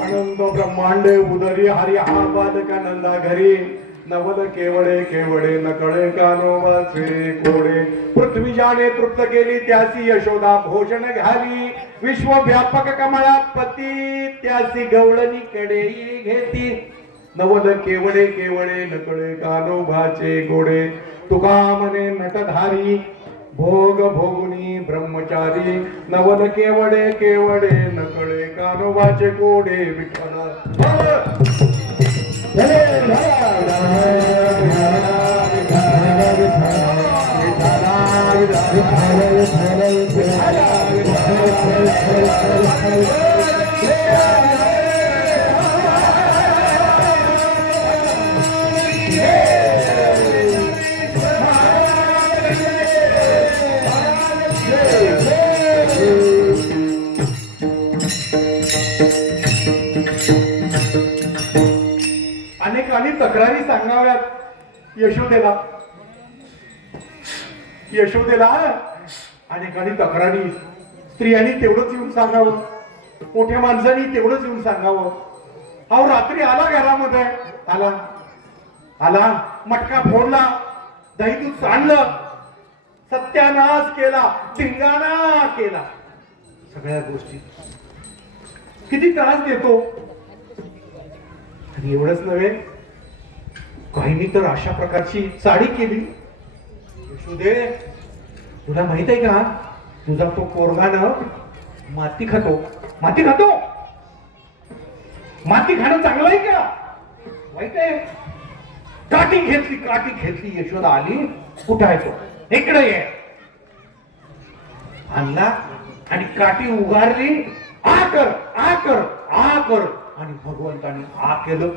आनंद ब्रह्मांडे उदरी हरी हा बालका नंदा घरी नवल केवळे केवळे नकळे कानोबाचे कोडे पृथ्वी जाणे तृप्त केली त्यासी यशोदा भोजन घाली विश्वव्यापक कमळात पती त्यासी गवळणी कडे घेती नवल केवळे केवळे नकळे कानोबाचे गोडे तुका म्हणे नटधारी भोग भोगुनी ब्रह्मचारी नवल केवळे केवळे नकळे कानोबाचे कोडे विठ्ठल अनेकांनी तक्रारी सांगाव्यात यशोदेला अनेकांनी तक्रारी स्त्रियांनी तेवढंच येऊन सांगावं मोठ्या माणसांनी तेवढंच येऊन सांगावं अहो रात्री आला घरामध्ये आला मटका फोडला दही दूध सांडलं सत्यानाश केला धिंगाणा केला सगळ्या गोष्टी किती त्रास देतो आणि एवढंच नव्हे काहींनी तर अशा प्रकारची साडी केली यशोदे तुला माहित आहे का तुझा तो पोरगानं माती खातो माती खाणं चांगलं आहे का वाईट आहे काठी घेतली यशोदा आली कुठं आहे तो इकडे ये आणला आणि काठी उगारली आ कर आणि भगवंताने आ केलं